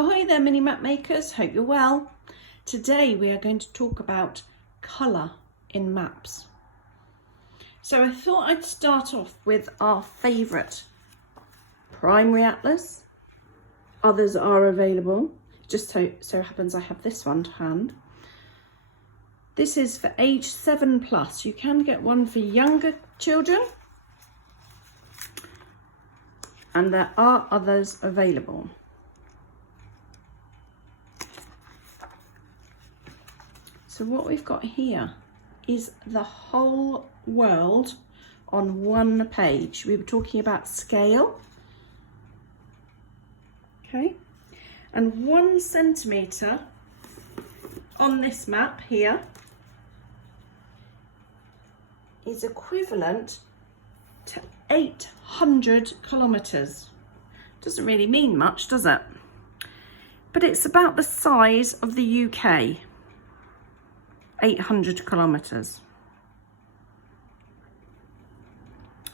Ahoy there, mini map makers, hope you're well. Today we are going to talk about colour in maps. So I thought I'd start off with our favourite primary atlas. Others are available, just so happens I have this one to hand. This is for age 7+. You can get one for younger children, and there are others available. So what we've got here is the whole world on one page. We were talking about scale, okay? And 1 centimetre on this map here is equivalent to 800 kilometres. Doesn't really mean much, does it? But it's about the size of the UK. 800 kilometres.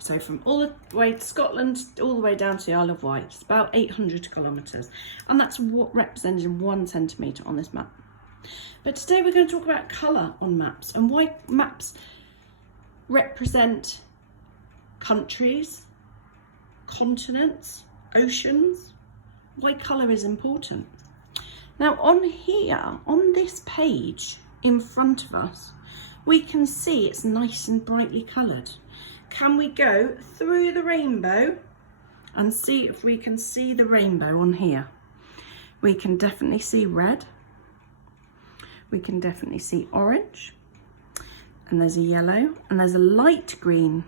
So from all the way to Scotland, all the way down to the Isle of Wight, it's about 800 kilometres. And that's what represented in 1 centimetre on this map. But today we're going to talk about colour on maps and why maps represent countries, continents, oceans, why colour is important. Now on here, on this page, in front of us, we can see it's nice and brightly coloured. Can we go through the rainbow and see if we can see the rainbow on here? We can definitely see red. We can definitely see orange. And there's a yellow, and there's a light green.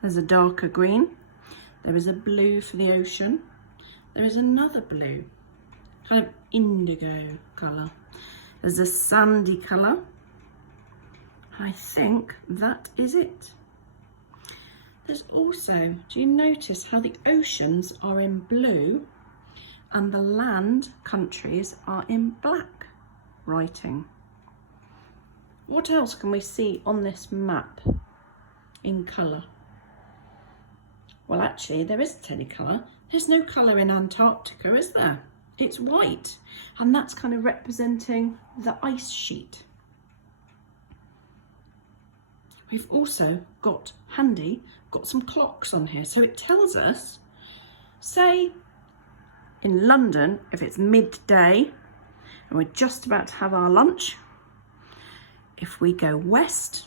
There's a darker green. There is a blue for the ocean. There is another blue, kind of indigo colour. There's a sandy colour. I think that is it. There's also, do you notice how the oceans are in blue and the land countries are in black writing? What else can we see on this map in colour? Well, actually, there isn't any colour. There's no colour in Antarctica, is there? It's white, and that's kind of representing the ice sheet. We've also got some clocks on here, so it tells us, say in London, if it's midday and we're just about to have our lunch, if we go west,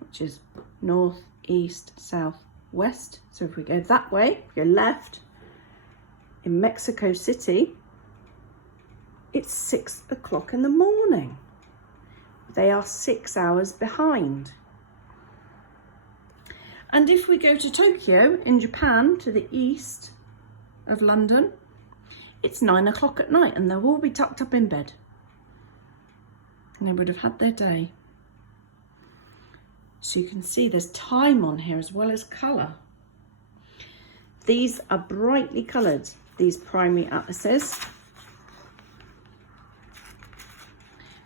which is north, east, south, west, so if we go that way, if we go left, in Mexico City, it's 6 o'clock in the morning. They are 6 hours behind. And if we go to Tokyo in Japan, to the east of London, it's 9 o'clock at night and they'll all be tucked up in bed. And they would have had their day. So you can see there's time on here as well as colour. These are brightly coloured, these primary atlases.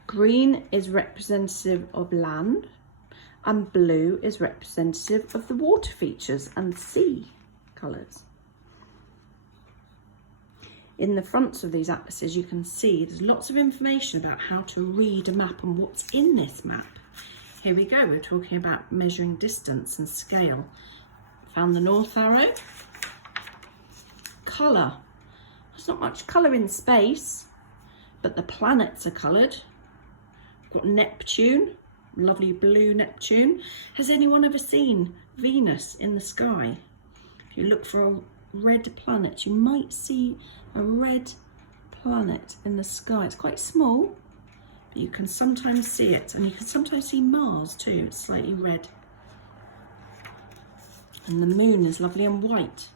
Green is representative of land and blue is representative of the water features and sea colours. In the fronts of these atlases you can see there's lots of information about how to read a map and what's in this map. Here we go, we're talking about measuring distance and scale. Found the north arrow. Colour. There's not much colour in space, but the planets are coloured. We've got Neptune, lovely blue Neptune. Has anyone ever seen Venus in the sky? If you look for a red planet, you might see a red planet in the sky. It's quite small, but you can sometimes see it. And you can sometimes see Mars too, it's slightly red. And the moon is lovely and white.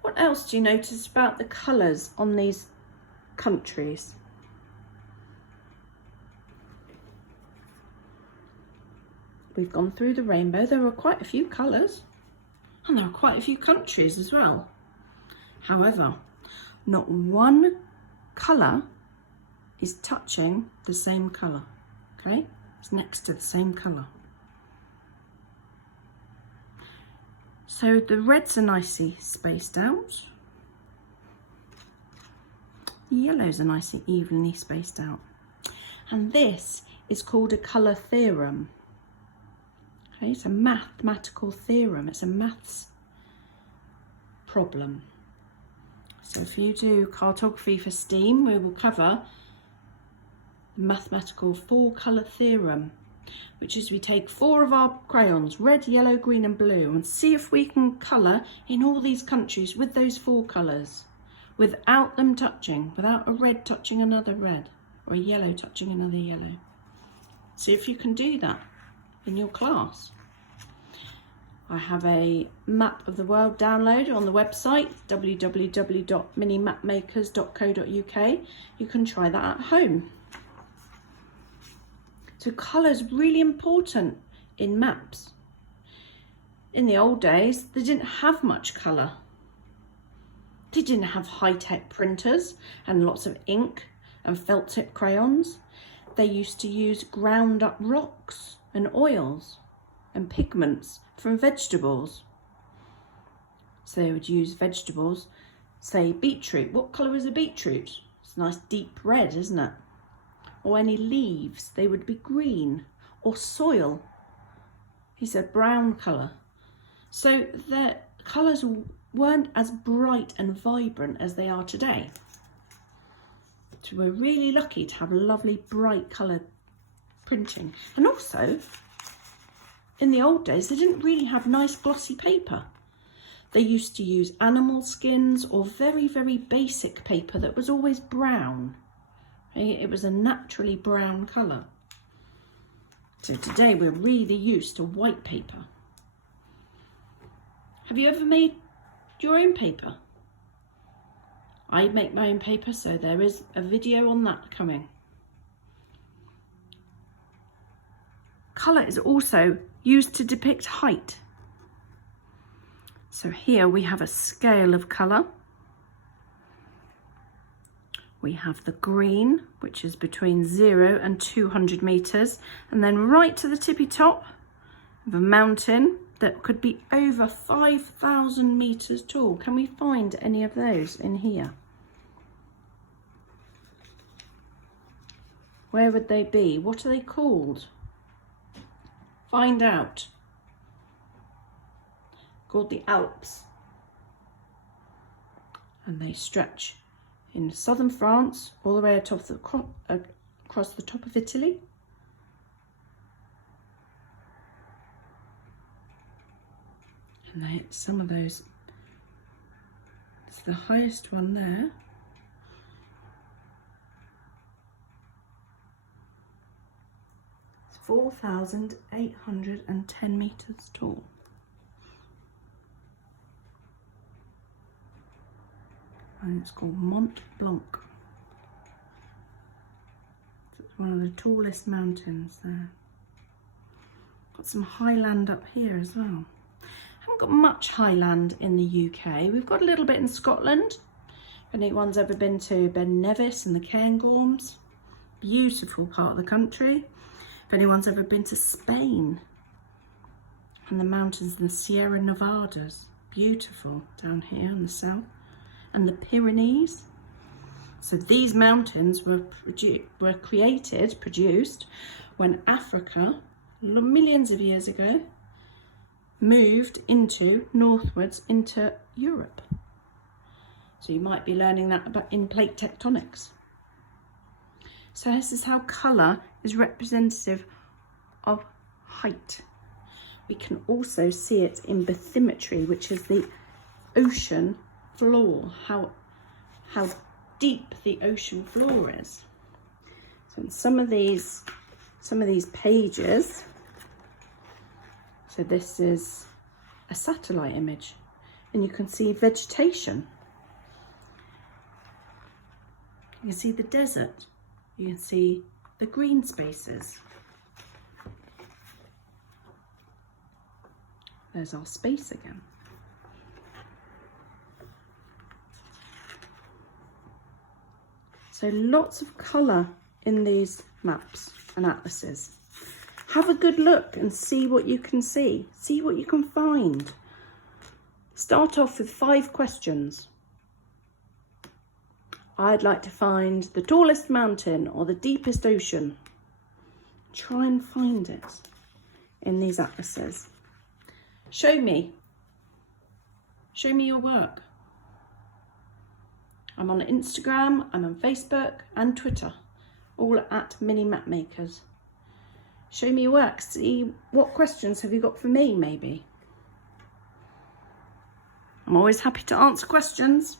What else do you notice about the colours on these countries? We've gone through the rainbow. There are quite a few colours and there are quite a few countries as well. However, not one colour is touching the same colour, okay? It's next to the same colour. So the reds are nicely spaced out. The yellows are nicely evenly spaced out. And this is called a colour theorem. Okay, it's a mathematical theorem. It's a maths problem. So if you do cartography for STEAM, we will cover the mathematical 4-colour theorem, which is we take 4 of our crayons, red, yellow, green and blue, and see if we can colour in all these countries with those 4 colours, without them touching, without a red touching another red, or a yellow touching another yellow. See if you can do that in your class. I have a map of the world downloaded on the website www.minimapmakers.co.uk. You can try that at home. So colour is really important in maps. In the old days, they didn't have much colour. They didn't have high-tech printers and lots of ink and felt tip crayons. They used to use ground up rocks and oils and pigments from vegetables. So they would use vegetables, say beetroot. What colour is a beetroot? It's a nice deep red, isn't it? Or any leaves, they would be green. Or soil, it's a brown colour. So the colours weren't as bright and vibrant as they are today. So we're really lucky to have lovely bright coloured printing. And also, in the old days, they didn't really have nice glossy paper. They used to use animal skins or very, very basic paper that was always brown. It was a naturally brown colour. So today we're really used to white paper. Have you ever made your own paper? I make my own paper, so there is a video on that coming. Colour is also used to depict height. So here we have a scale of colour. We have the green, which is between 0 and 200 metres, and then right to the tippy top of a mountain that could be over 5,000 metres tall. Can we find any of those in here? Where would they be? What are they called? Find out. Called the Alps. And they stretch in southern France all the way across the top of Italy. And some of those, it's the highest one there. It's 4,810 metres tall. And it's called Mont Blanc. It's one of the tallest mountains there. Got some highland up here as well. Haven't got much highland in the UK. We've got a little bit in Scotland. If anyone's ever been to Ben Nevis and the Cairngorms, beautiful part of the country. If anyone's ever been to Spain and the mountains in the Sierra Nevadas, beautiful down here in the south. And the Pyrenees. So these mountains were produced when Africa, millions of years ago, moved northwards into Europe. So you might be learning that about in plate tectonics. So this is how colour is representative of height. We can also see it in bathymetry, which is the ocean floor, how deep the ocean floor is. So in some of these pages, so this is a satellite image, and you can see vegetation. You can see the desert, you can see the green spaces. There's our space again. So lots of colour in these maps and atlases. Have a good look and see what you can see. See what you can find. Start off with 5 questions. I'd like to find the tallest mountain or the deepest ocean. Try and find it in these atlases. Show me your work. I'm on Instagram, I'm on Facebook and Twitter, all at Mini Mapmakers. Show me your work, see what questions have you got for me maybe. I'm always happy to answer questions.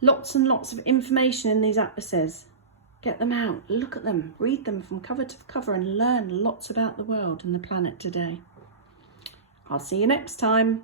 Lots and lots of information in these atlases. Get them out, look at them, read them from cover to cover and learn lots about the world and the planet today. I'll see you next time.